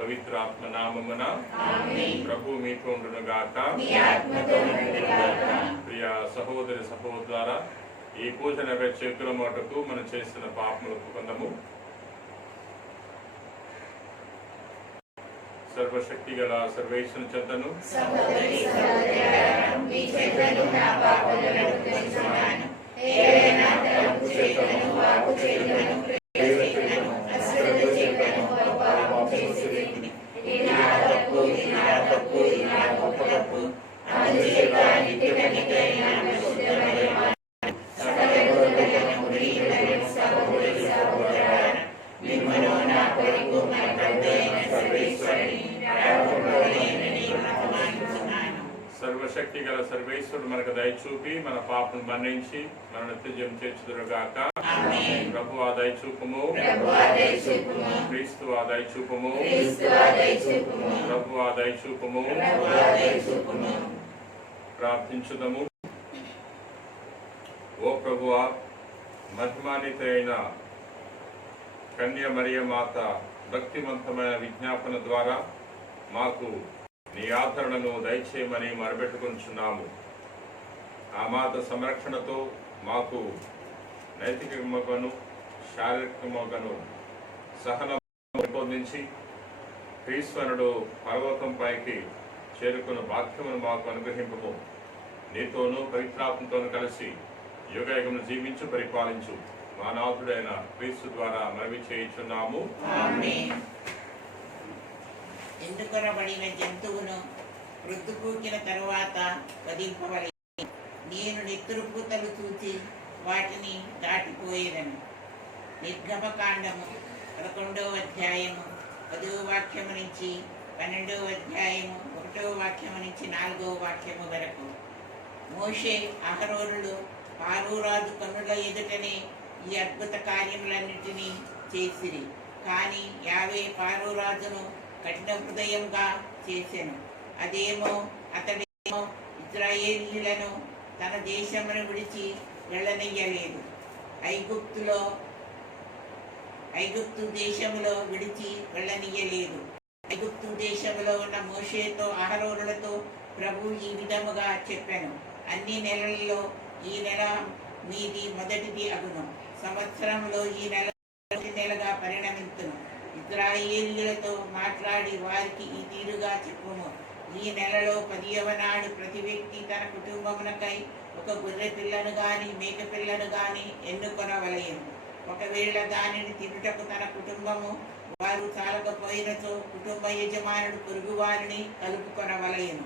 పవిత్ర ఆత్మ నామమున ప్రభు మీతో ఉండునుగాక. ప్రియ సహోదరి సహోదరులారా, ఈ పూజ చేతుల మాటకు మనం చేసిన పాపములకు కొందము. సర్వశక్తి గల సర్వేశ్వరుని చెంతను సర్వశక్తి గల సర్వేశ్వరుడు మనకు దయ చూపి మన పాపను మన్నించి మన నిత్యజీవం చేర్చుదురుగాక. ప్రభు ఆ దయ చూపుము, క్రీస్తు ఆ దయ చూపుము, ప్రభు ఆ దయ చూపుము. ప్రార్థించుదము. ఓ ప్రభువా, మహిమాన్విత అయిన కన్య మరియ మాత భక్తివంతమైన విజ్ఞాపన ద్వారా మాకు నీ ఆదరణను దయచేయమని మొరబెట్టుకుంటున్నాము. ఆ మాత సంరక్షణతో మాకు నైతికమగను శారీరకమగను సహనం పెంపొందించి క్రీస్తునుడు పర్వతంపైకి చేరుకున్న భాగ్యమును మాకు అనుగ్రహింపము. నీతోనూ పవిత్రాత్మతోనూ కలిసి యుగయుగమును జీవించు పరిపాలించు మా నాథుడైన క్రీస్తు ద్వారా మనవి చేయుచున్నాము. ఎన్నుకొనబడిన జంతువును ప్రొద్దుపూకిన తరువాత వధింపవలెను. నేను నెత్తురు పూతలు చూచి వాటిని దాటిపోయేదను. నిర్గమకాండము 11వ అధ్యాయము 10వ వాక్యము నుంచి 12వ అధ్యాయము 1వ వాక్యము నుంచి 4వ వాక్యము వరకు. మోషే అహరోనులు పారోరాజు కన్నుల ఎదుటనే ఈ అద్భుత కార్యములన్నిటినీ చేసిరి. కానీ యావే పారోరాజును కఠిన హృదయంగా చేసెను. అతడేమో ఇశ్రాయేలీయులను తన దేశమును విడిచి వెళ్ళనియ్యలేదు. ఐగుప్తు దేశములో విడిచి వెళ్ళనియ్యలేదు. ఐగుప్తు దేశములో ఉన్న మోషేతో అహరోనులతో ప్రభు ఈ విధముగా చెప్పాను. అన్ని నెలల్లో ఈ నెల మీది మొదటిది అగును. సంవత్సరంలో ఈ నెలగా పరిణమించును. ఇశ్రాయేలీయులతో మాట్లాడి వారికి ఈ తీరుగా చెప్పుము. ఈ నెలలో 10వ నాడు ప్రతి వ్యక్తి తన కుటుంబమునకై ఒక గొర్రె పిల్లను గాని మేక పిల్లను గాని ఎన్నుకొనవలెను. ఒకవేళ దానిని తినుటకు తన కుటుంబము వారు చాలకపోయినచో కుటుంబ యజమానుడు పొరుగు వారిని కలుపుకొనవలెను.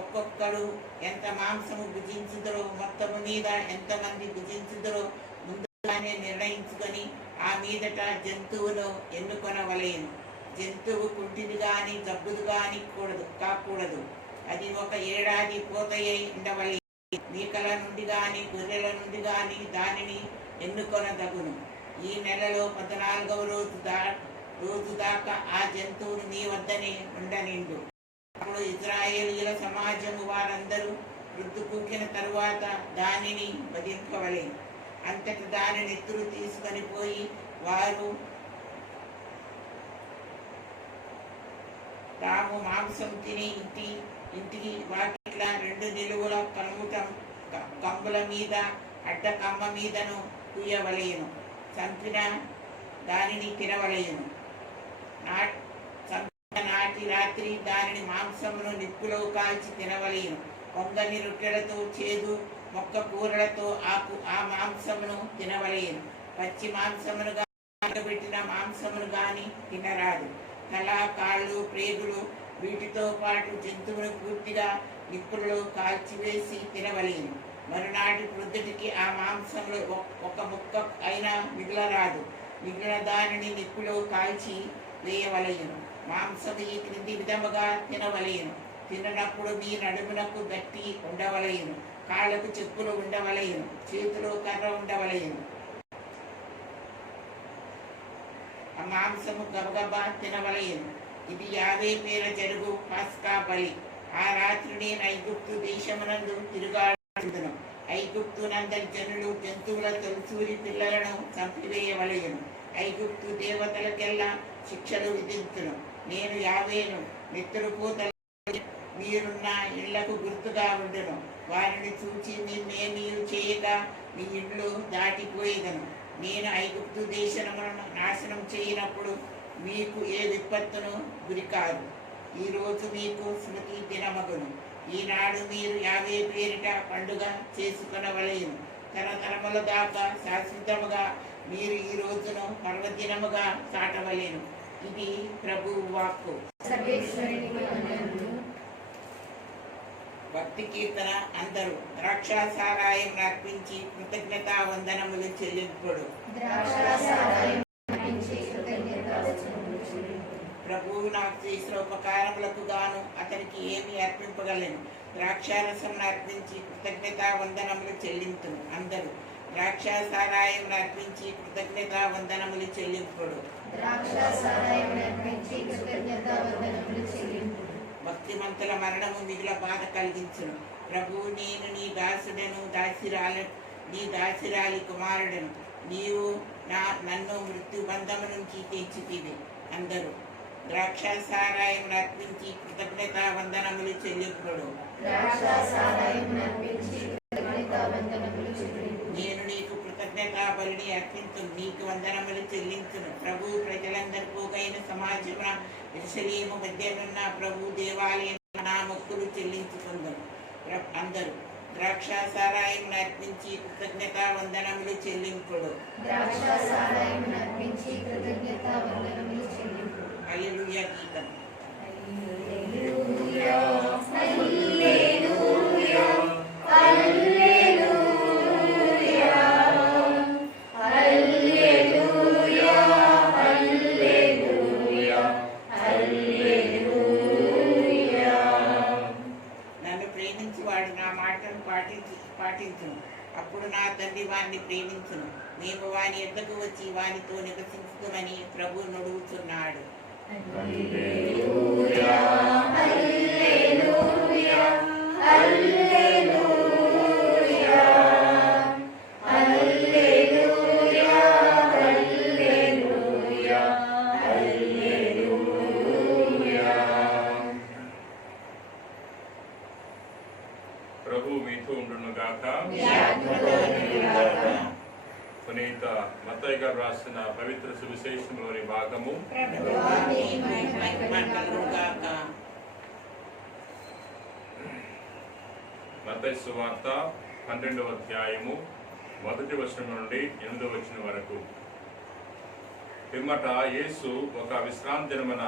ఒక్కొక్కడు ఎంత మాంసము భుజించుదరో మొత్తము మీద ఎంతమంది భుజించుదరో ముందుగానే నిర్ణయించుకొని ఆ మీదట జంతువును ఎన్నుకొనవలెను. జంతువు కుంటిది గాని జబ్బుది గాని కాకూడదు. అది 1 ఏడాది పోతయ్యి ఉండవలెను. మేకల నుండి గాని గొర్రెల నుండి గాని దానిని ఎన్నుకొనదగును. ఈ నెలలో 14వ రోజు దాకా ఆ జంతువును నీ వద్దనే ఉండనిండు. అప్పుడు ఇశ్రాయేలీయుల సమాజము వారందరూ వృద్ధుకూకిన తరువాత దానిని వధింపవలెను. అంతటి దాని నెత్తురు తీసుకొని పోయి వారు తాము మాంసం తిని ఇంటికి వాకిట్ల 2 నిలువుల కలుముటం కంబుల మీద అడ్డ కమ్మ మీదను కుయ్యవలెను. చంపిన దానిని తినవలెను. నాటి రాత్రి దానిని మాంసమును నిప్పులో కాల్చి తినవలెను. పొంగని రొట్టెలతో చేదు మొక్క కూరలతో ఆ మాంసమును తినవలెను. పచ్చి మాంసమును పెట్టిన మాంసమును గాని తినరాదు. తల, కాళ్ళు, ప్రేగులు వీటితో పాటు జంతువును పూర్తిగా నిప్పులలో కాల్చివేసి తినవలెను. మరునాటి ప్రొద్దుటికి ఆ మాంసంలో ఒక ముక్క అయినా మిగలరాదు. మిగిలిన దానిని నిప్పులో కాల్చి వేయవలెను. మాంసము ఈ క్రింది విధముగా తినవలెను. తిననప్పుడు మీ నడుమునకు గట్టి ఉండవలెను. కాళ్ళకు చెప్పులు ఉండవలెను. చేతిలో కర్ర ఉండవలెను. ఆ మాంసము గబగబా తినవలెను. ఇది యావే పేర జరుగు పాస్కా బలి. ఆ రాత్రి నేను ఐగుప్తు దేశమునందు తిరుగాడుదును. ఐగుప్తునందరి జనులు జంతువుల తొలిసూరి పిల్లలను చంపివేయవలెను. ఐగుప్తు దేవతలకెల్లా శిక్షలు విధించును. నేను యావేను, నిద్రపోతల మీరున్న ఇళ్లకు గుర్తుగా ఉండును. వారిని చూచి నిన్నేమీ చేయక మీ ఇండ్లు దాటిపోయేదను. నేను ఐగుప్తు దేశములను నాశనం చేయనప్పుడు మీకు ఏ విపత్తును గురికాదు. ఈరోజు మీకు స్మృతి దినమగును. ఈనాడు మీరు యావే పేరిట పండుగ చేసుకొనవలెను. తరతరముల దాకా శాశ్వతముగా మీరు ఈ రోజును పర్వదినముగా చాటవలెను. ఇది ప్రభువు వాక్కు. భక్తి కీర్తన. అందరూ ద్రాక్షాసారాయం అర్పించి కృతజ్ఞతా వందనములు చెల్లింపుడు. ప్రభువు నాకు చేసిన ఉపకారములకు గాను అతనికి ఏమి అర్పింపగలను? ద్రాక్షారసం అర్పించి కృతజ్ఞతా వందనములు చెల్లింతును. అందరూ ద్రాక్షాసారాయం అర్పించి కృతజ్ఞతా వందనములు చెల్లింపుడు. భక్తిమంతుల మరణము మిగుల బాధ కలిగించును. ప్రభువు, నేను నీ దాసుడను, నీ దాసిరాలి కుమారుడను. నీవు నన్ను మృత్యు బంధము నుంచి తెచ్చితివి. అందరూ ద్రాక్షాసారాయం అర్పించి కృతజ్ఞతా వందనములు చెల్లింపుడు. నేను నీకు కృతజ్ఞతా బలిని అర్పించును, నీకు వందనములు చెల్లించును. ప్రభు ప్రజలందరి పోగైన సమాజమున యెరూషలేము మధ్యనున్న ప్రభు దేవాలయం నా మొక్కులు చెల్లించుకుందును. అందరూ ద్రాక్షాసారాయం అర్పించి కృతజ్ఞతా వందనములు చెల్లింపుడు. హల్లెలూయా గీతం. నన్ను ప్రేమించువాడు నా మాటను పాటించును. అప్పుడు నా తండ్రి వాణ్ణి ప్రేమించును. మేము వాని ఎద్దకు వచ్చి వానితో నివసించుమని ప్రభు నడుగుతున్నాడు. ప్రభు మీతో ఉండును గాక. పునీత మత్తయి గారు రాసిన పవిత్ర సువిశేషంలోని భాగము. మత్తయి సువార్త 12వ అధ్యాయము 1వ వచనం నుండి 8వ వచనం వరకు. పిమ్మట యేసు ఒక విశ్రాంతి దినమున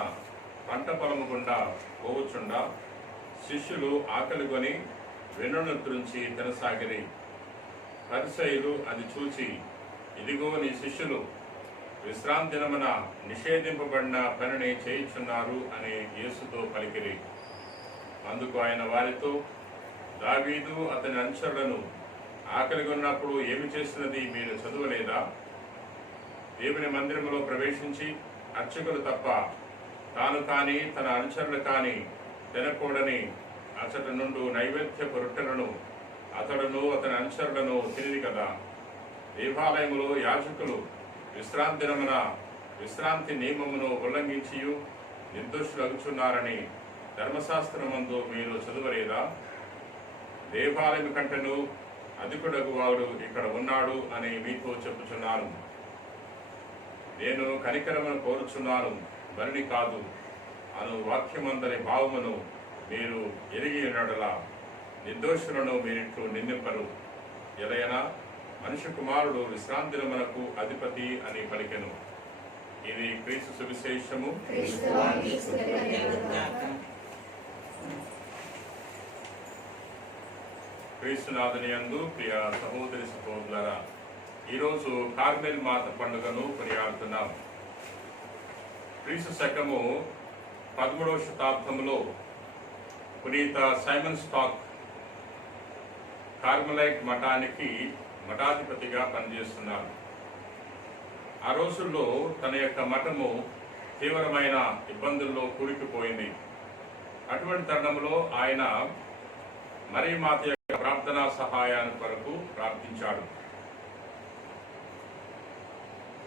పంట పొలము గుండా పోవుచుండా శిష్యులు ఆకలిగొని వెన్నును త్రుంచి తినసాగిరి. పరిసయ్యులు అది చూచి, ఇదిగో నీ శిష్యులు విశ్రాంతి దినమున నిషేధింపబడిన పనిని చేయుచున్నారు అని యేసుతో పలికిరి. అందుకు ఆయన వారితో, దావీదు అతని అనుచరులను ఆకలిగొన్నప్పుడు ఏమి చేసినది మీరు చదవలేదా? దేవుని మందిరములో ప్రవేశించి అర్చకులు తప్ప తాను కానీ తన అనుచరులు కానీ తినకూడని అచట నుండి నైవేద్యపు రొట్టెలను అతడును అతని అనుచరులను తినిది కదా. దేవాలయములో యాజకులు విశ్రాంతి దినమున విశ్రాంతి నియమమును ఉల్లంఘించి నిర్దోషులగుచున్నారని ధర్మశాస్త్రమందు మీరు చదువలేదా? దేవాలయం కంటెను అధికుడగు వాడు ఇక్కడ ఉన్నాడు అని మీతో చెప్పుచున్నాను. నేను కనికరమును కోరుచున్నాను, బలిని కాదు అను వాక్యమందరి భావమును మీరు ఎరిగి ఉన్నడలా నిర్దోషులను మీరిట్లు నిందింపరు. ఎలయనా మనిషి కుమారుడు విశ్రాంతి దినమునకు అధిపతి అని పలికెను. ఇది క్రీస్తు సువిశేషము. క్రీస్తునాథుని యందు ప్రియ సహోదరి సహోదరులారా, ఈరోజు కార్మెల్ మాత పండుగను కొనియాడుతున్నాం. క్రీస్తు శకము 13వ శతాబ్దంలో పునీత సైమన్ స్టాక్ కార్మెలైట్ మఠానికి మఠాధిపతిగా పనిచేస్తున్నారు. ఆ రోజుల్లో తన యొక్క మఠము తీవ్రమైన ఇబ్బందుల్లో కూరుకుపోయింది. అటువంటి తరుణంలో ఆయన మరియ మాత యొక్క ప్రార్థనా సహాయాన్ని కొరకు ప్రార్థించాడు.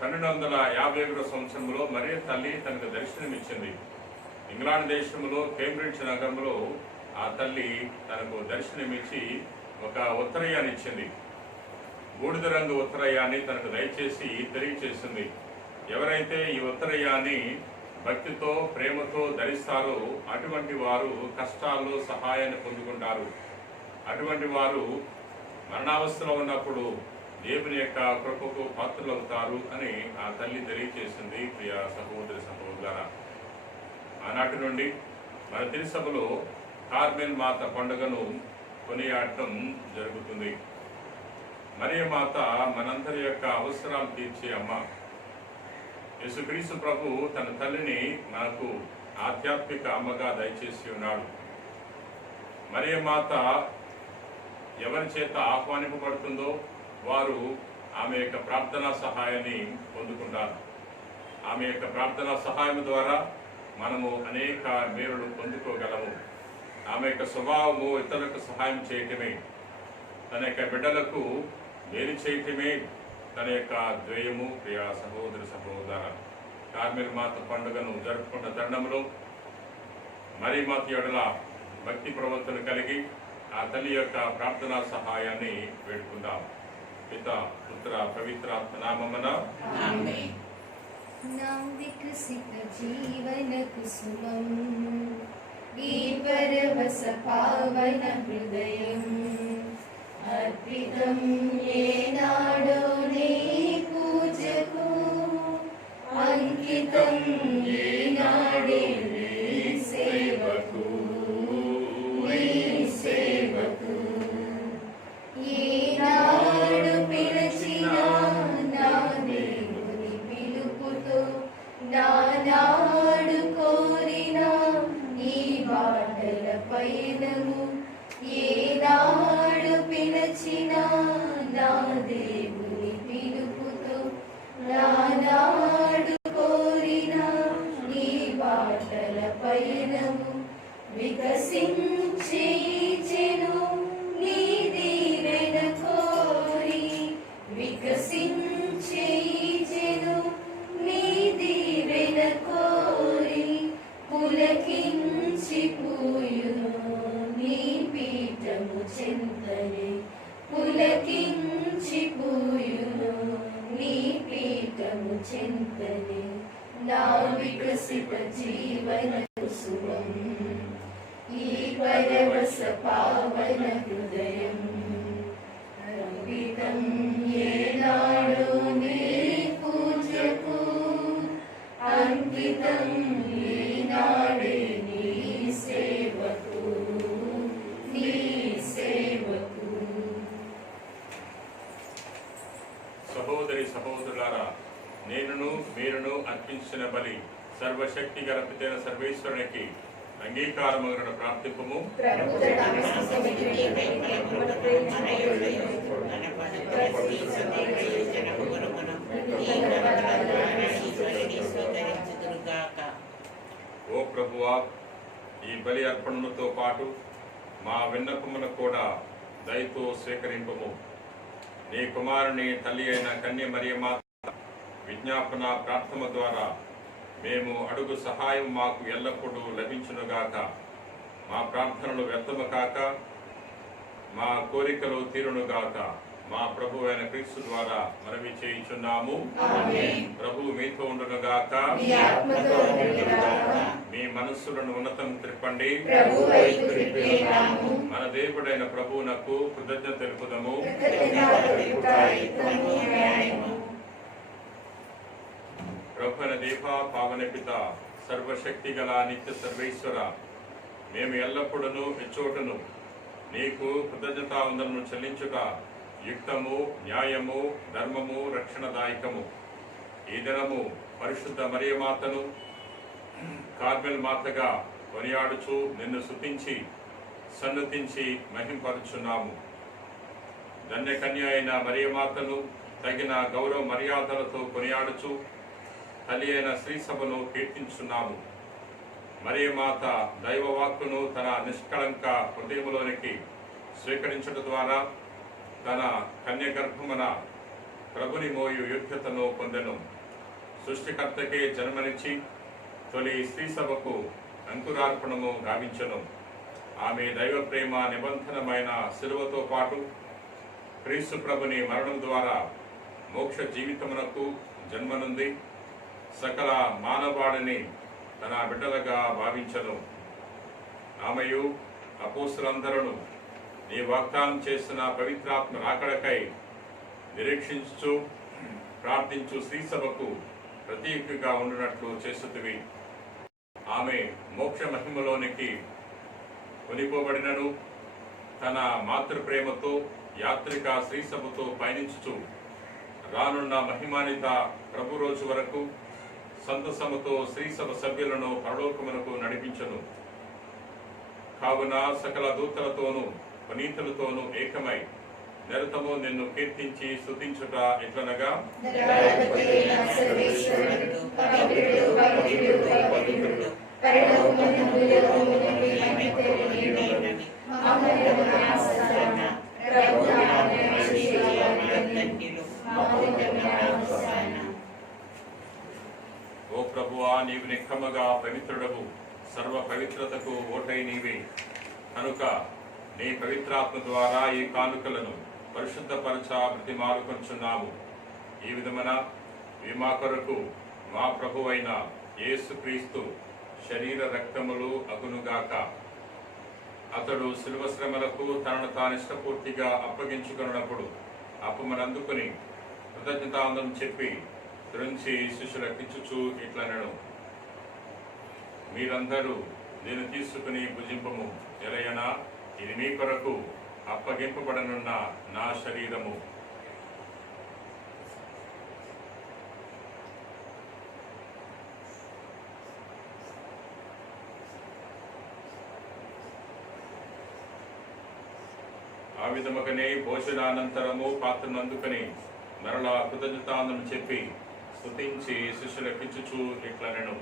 1251 సంవత్సరంలో మరియ తల్లి తనకు దర్శనమిచ్చింది. ఇంగ్లాండ్ దేశంలో కేంబ్రిడ్జ్ నగరంలో ఆ తల్లి తనకు దర్శనమిచ్చి ఒక ఉత్తరయ్యాన్ని ఇచ్చింది. బూడిద రంగు ఉత్తరయ్యాన్ని తనకు దయచేసి తెలియచేసింది. ఎవరైతే ఈ ఉత్తరయ్యాన్ని భక్తితో ప్రేమతో ధరిస్తారో అటువంటి వారు కష్టాల్లో సహాయాన్ని పొందుకుంటారు. అటువంటి వారు మరణావస్థలో ఉన్నప్పుడు దేవుని యొక్క కృపకు పాత్రలవుతారు అని ఆ తల్లి తెలియచేసింది. ప్రియ సహోదరి సహోదరులారా, ఆనాటి నుండి మన తిరుసభలో కార్మెల్ మాత పండుగను కొనియాడటం జరుగుతుంది. మరియ మాత మనందరి యొక్క అవసరాలు తీర్చే అమ్మ. యేసుక్రీస్తు ప్రభు తన తల్లిని మనకు ఆధ్యాత్మిక అమ్మగా దయచేసి ఉన్నాడు. మరియ మాత ఎవరి చేత ఆహ్వానింపబడుతుందో వారు ఆమె యొక్క ప్రార్థనా సహాయాన్ని పొందుకుంటారు. ఆమె యొక్క ప్రార్థనా సహాయం ద్వారా మనము అనేక మేలులు పొందుకోగలము. ఆమె యొక్క స్వభావము ఇతరులకు సహాయం చేయటమే, తన యొక్క బిడ్డలకు మేలు చేయటమే తన యొక్క ద్వయము. ప్రియ సహోదరి సహోదర, కార్మెల్ మాత పండుగను జరుపుకున్న తరుణంలో మరియ మాత యొడల భక్తి ప్రవర్తన కలిగి ఆ తల్లి యొక్క ప్రార్థనా సహాయాన్ని వేడుకుందాం. పిత పుత్ర పవిత్రాత్మ నామమున ఆమేన్. నా వికసిత జీవన కుసుమం ఈ పరవశ పావన హృదయం అర్పితం ఏనాడో నీ పూజకు అంకితం ఏనాడే నీ సేవకు నీ సేవకు ఏనాడు పిలిచిన నా దేవుని పిలుపుతో నానాడు కోరిన ఈ బాటల పయనము ఏనాడు పిలిచిన నా దేవుని పిలుపుతో నానాడు కోరిన ఈ బాటల పయనము వికసించే చెను నీ దీవెన కోరి వికసించే చెను నీ దీవెన కోరి పులకించిపోయును నీ పీఠము చెంతనే పులకించిపోయును నీ పీఠము చెంతనే నా వికసిత జీవన కుసుమం ఈ పరవశ పావన హృదయం అర్పితం ఏనాడో నీ పూజకు అంకితం ఈనాడే నీ సేవకు నీ సేవకు. సహోదరి సహోదరులారా, నేనును మీరును అర్పించిన బలి సర్వశక్తి గల పితైన సర్వేశ్వరునికి అంగీకారమగున ప్రార్థింపుము. ఓ ప్రభువా, ఈ బలి అర్పణలతో పాటు మా విన్నపమును కూడా దయతో స్వీకరింపము. నీ కుమారుని తల్లి అయిన కన్య మరియ మాత విజ్ఞాపన ప్రార్థన ద్వారా మేము అడుగు సహాయం మాకు ఎల్లప్పుడూ లభించునుగాక. మా ప్రార్థనలు వ్యర్థము కాక మా కోరికలు తీరునుగాక. మా ప్రభు అయిన క్రీస్తు ద్వారా మనవి చేయుచున్నాము. ప్రభు మీతో ఉండునుగాక. మీ మనస్సులను ఉన్నతం త్రిప్పండి. మన దేవుడైన ప్రభువునకు కృతజ్ఞత తెలుపుదము. ప్రభువైన దేవ పావన పిత సర్వశక్తి గల నిత్య సర్వేశ్వర, మేము ఎల్లప్పుడూ ఇచ్చోటును నీకు కృతజ్ఞతావందనను చెల్లించుట యుక్తము, న్యాయము, ధర్మము, రక్షణదాయకము. ఈ దినము పరిశుద్ధ మరియ మాతను కార్మెల్ మాతగా కొనియాడుచు నిన్ను స్తుతించి సన్నతించి మహింపరుచున్నాము. ధన్యకన్య అయిన మరియ మాతను తగిన గౌరవ మర్యాదలతో కొనియాడుచు తల్లి అయిన శ్రీ సభను కీర్తించున్నాము. మరియ మాత దైవవాక్కును తన నిష్కళంక హృదయములోనికి స్వీకరించడం ద్వారా తన కన్య గర్భమున ప్రభుని మోయు యోగ్యతను పొందెను. సృష్టికర్తకే జన్మనిచ్చి తొలి స్త్రీ సభకు అంకురార్పణము గావించెను. ఆమె దైవ ప్రేమ నిబంధనమైన శిలువతో పాటు క్రీస్తు ప్రభుని మరణం ద్వారా మోక్ష జీవితమునకు జన్మనుంది సకల మానవాళిని తన బిడ్డలుగా భావించెను. ఆమెయు అపోస్తులందరూ నీ వాగ్దానం చేసిన పవిత్రాత్మ రాకడకై నిరీక్షించు ప్రార్థించు శ్రీ సభకు ప్రతీకగా ఉండినట్లు చేస్తుతివి. ఆమె మోక్ష మహిమలోనికి కొనిపోబడినను తన మాతృప్రేమతో యాత్రిక శ్రీ సభతో పయనించుచు రానున్న మహిమానిత ప్రభు రోజు వరకు సంతసముతో శ్రీ సభ సభ్యులను పరలోకమునకు నడిపించను. కావున సకల దూతలతోనూ పునీతులతోనూ ఏకమై నిరతము నిన్ను కీర్తించి స్తుతించుట ఎట్లనగా ఓ ప్రభువా, నీవు నిక్కముగా పవిత్రుడవు, సర్వ పవిత్రతకు ఓటై నీవే. కనుక నీ పవిత్రాత్మ ద్వారా ఈ కానుకలను పరిశుద్ధపరచ బ్రతిమాలుకొంచున్నాము. ఈ విధమున ఇవి మా కొరకు మా ప్రభువైన యేసు క్రీస్తు శరీర రక్తములు అగునుగాక. అతడు శిలువ శ్రమలకు తనను తాను ఇష్టపూర్తిగా అప్పగించుకున్నప్పుడు అప్పమనందుకుని కృతజ్ఞతాందం చెప్పి త్రుంచి శిష్యులకిచ్చుచు ఇట్లనెను, మీరందరూ నేను తీసుకుని భుజింపము, ఎలయనా ఇది మీ కొరకు అప్పగింపబడనున్న నా శరీరము. ఆ విధముగానే భోజనానంతరము పాత్రనందుకని మరలా కృతజ్ఞతాందం చెప్పి స్తుతించి శిష్యులకిచ్చుచు ఇట్లనెను,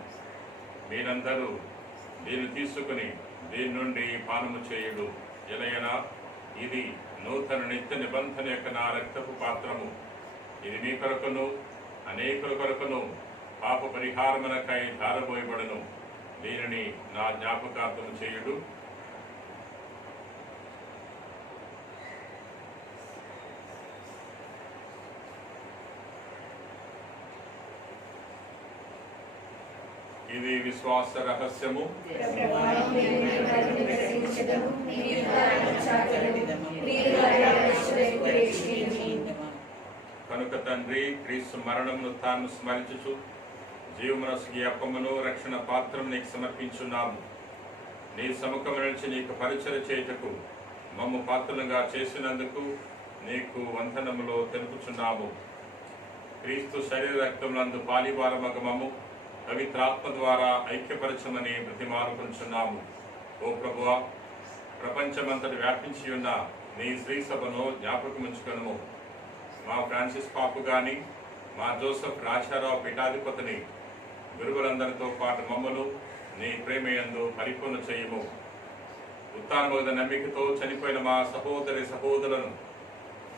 మీరందరూ దీన్ని తీసుకుని దీని నుండి పానము చేయుడు, ఎలయనా ఇది నూతన నిత్య నిబంధన యొక్క నా రక్తపు పాత్రము. ఇది మీ కొరకును అనేకుల కొరకును పాప పరిహారమునకై ధారపోయబడును. దీనిని నా జ్ఞాపకార్థము చేయుడు. ఇది విశ్వాస రహస్యము. కనుక తండ్రి, క్రీస్తు మరణమును తాను స్మరించుచు జీవమనస్సుకి అప్పమును రక్షణ పాత్రం నీకు సమర్పించున్నాము. నీ సముఖము నుంచి నీకు పరిచయం చేయుటకు మమ్ము పాత్రలుగా చేసినందుకు నీకు వందనములో తెలుపుచున్నాము. క్రీస్తు శరీర రక్తములందు పాలివారమగ మమ్ము పవిత్రాత్మ ద్వారా ఐక్యపరచమని బ్రతిమాలుకొంచున్నాము. ఓ ప్రభువా, ప్రపంచమంతటి వ్యాపించి ఉన్న నీ శ్రీ సభను జ్ఞాపకముంచుకొనుము. మా ఫ్రాన్సిస్ పాపు గాని, మా జోసెఫ్ రాజారావు పీఠాధిపతిని, గురువులందరితో పాటు మమ్మను నీ ప్రేమయందు పరిపూర్ణ చేయము. ఉత్థానమోద నమ్మికతో చనిపోయిన మా సహోదరి సహోదరులను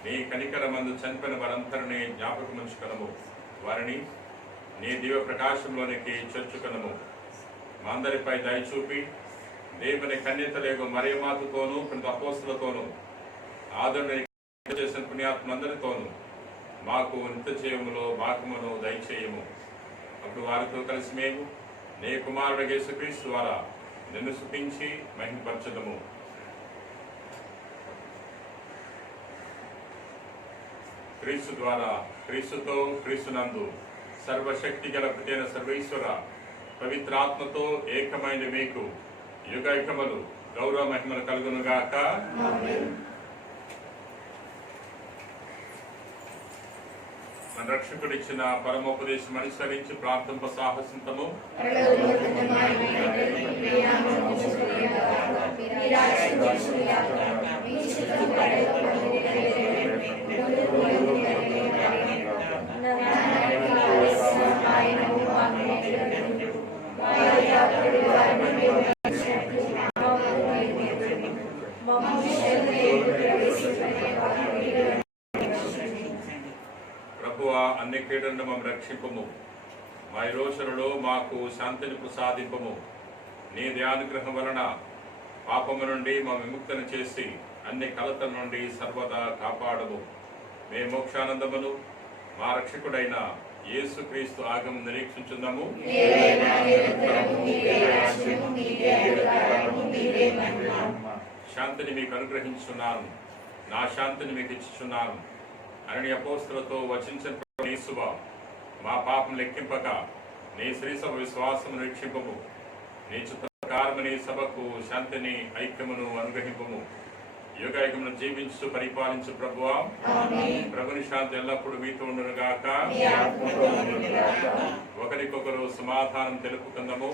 నీ కనికరమందు చనిపోయిన వారందరినీ జ్ఞాపకముంచుకొనుము. వారిని నీ దివ్య ప్రకాశంలోనికి చేర్చుకొనుము. మా అందరిపై దయచూపి దేవుని కన్యతలేగు మరియమాతతోనూ ప్రతి అపోస్తులతోనూ ఆదరణ చేసిన పుణ్యాత్మందరితోనూ మాకు నిత్య జీవములో భాగమును దయచేయము. అప్పుడు వారితో కలిసి మేము నీ కుమారుడు యేసుక్రీస్తు ద్వారా నిన్ను స్తుతించి మహిమపరచదము. క్రీస్తు ద్వారా, క్రీస్తుతో, క్రీస్తునందు సర్వశక్తి గల ప్రతైన సర్వేశ్వర పవిత్రాత్మతో ఏకమైన మీకు యుగయుగములు గౌరవ మహిమలు కలుగునుగాక. మన రక్షకుడిచ్చిన పరమోపదేశం అనుసరించి ప్రార్థింప సాహసింతము. అన్ని కీడులను మమ్మల్ని రక్షింపము. మా ఈ రోజులలో మాకు శాంతిని ప్రసాదింపము. నీ దయానుగ్రహం వలన పాపము నుండి మా విముక్తిని చేసి అన్ని కలతల నుండి సర్వదా కాపాడము. మేము మోక్షానందమును మా రక్షకుడైన యేసుక్రీస్తు ఆగమం నిరీక్షించున్నాము. శాంతిని మీకు అనుగ్రహించున్నాను, నా శాంతిని మీకు ఇచ్చుచున్నాను అని అపోస్తులతో వచించిన యేసువా, మా పాపం లెక్కింపక నీ శ్రీసభ విశ్వాసము రక్షింపము. నీ చిత్త ప్రకారము నీ సభకు శాంతిని ఐక్యమును అనుగ్రహింపము. యుగయుగమును జీవించు పరిపాలించు ప్రభువా, ప్రభుని శాంతి ఎల్లప్పుడూ మీతో ఉండును గాక. ఒకరికొకరు సమాధానం తెలుపుకుందాము.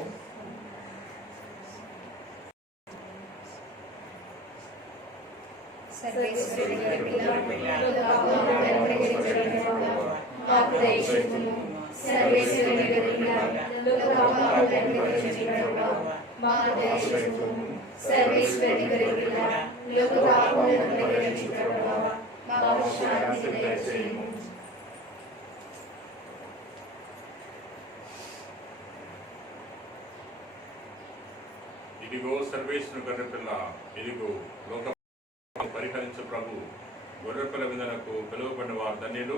ఇదిగో సర్వేశ్వరుని గొర్రెపిల్ల, ఇదిగో లోక పరిహరించు ప్రభు. గొర్రెపిల్ల విందునకు పిలువబడిన వారు ధన్యులు.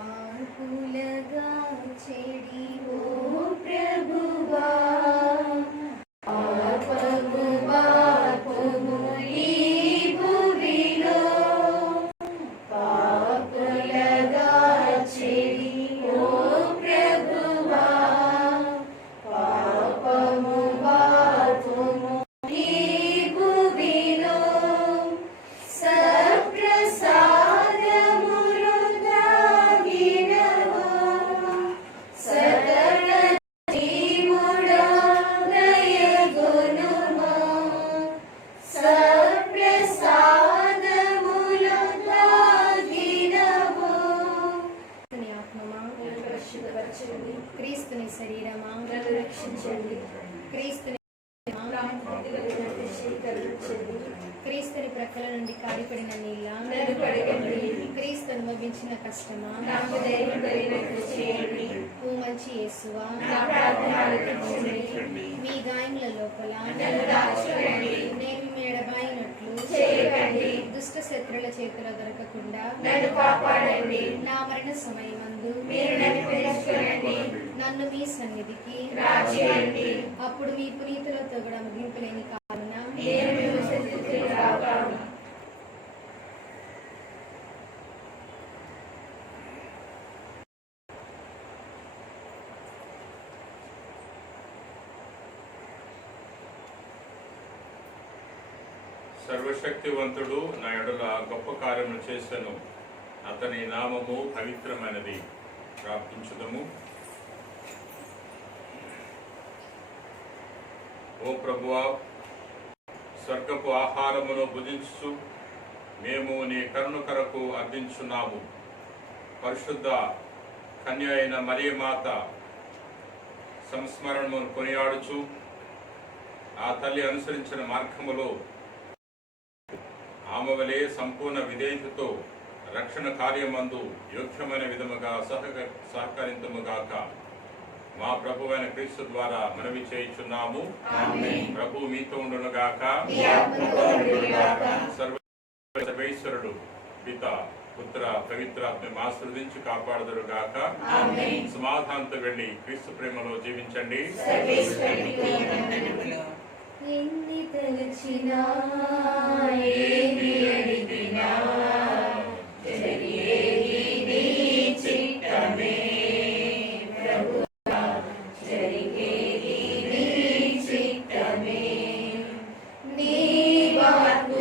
ఆకులగా చెడి ఓ ప్రభువా, పాపము పాపము ఈ భూమిలో. పాకులగా చెడి ఓ ప్రభువా, పాపము పాపము ఈ భూమిలో. క్రీస్తుని శరీరమా నన్ను రక్షించండి. క్రీస్తుని క్రీస్తుని ప్రక్కల నుండి కారిపడిన నీళ్ళ నన్ను కడగండి. క్రీస్తు అనుభవించిన కష్టమా నాకు ధైర్యం కలిగినట్లు చేయండి. ఓ మంచి యేసువా, నా ప్రార్థన ఆలకించండి. మీ గాయముల లోపల నన్ను దాచుకోండి. నేను మీ ఎడబాయినట్లు చేయకండి. దుష్ట శత్రుల చేతిలో దొరకకుండా నన్ను కాపాడండి. నా మరణ సమయమందు మీరు నన్ను పిలుచుకోండి. నన్ను మీ సన్నిధికి రాచేయండి. అప్పుడు మీ పునీతులతో కూడా ముగింపులేని కావున నేను మీ సన్నిధికి రాగలను. సర్వశక్తివంతుడు నా ఎడల గొప్ప కార్యములు చేశాను, అతని నామము పవిత్రమైనది. ప్రార్థించుదము. ఓ ప్రభువా, స్వర్గపు ఆహారమును భుజించు మేము నీ కరుణ కొరకు అర్థించున్నాము. పరిశుద్ధ కన్య అయిన మరియమాత సంస్మరణను కొనియాడుచు ఆ తల్లి అనుసరించిన మార్గములో ఆమె వలె సంపూర్ణ విధేయతతో రక్షణ కార్యమందు యోగ్యమైన విధముగా సహకరింతుముగాక. మా ప్రభువైన క్రీస్తు ద్వారా మనవి చేయుచున్నాము. ప్రభు మీతో ఉండునుగాక. సర్వేశ్వరుడు పిత పుత్ర పవిత్రాత్మ ఆశీర్వదించి కాపాడుదురుగాక. సమాధానంతో వెళ్ళి క్రీస్తు ప్రేమలో జీవించండి. ఎన్ని తలచినా ఏది అడిగినా జరిగేది నీ చిత్తమే ప్రభువా, జరిగేది నీ చిత్తమే. నీ వాక్కు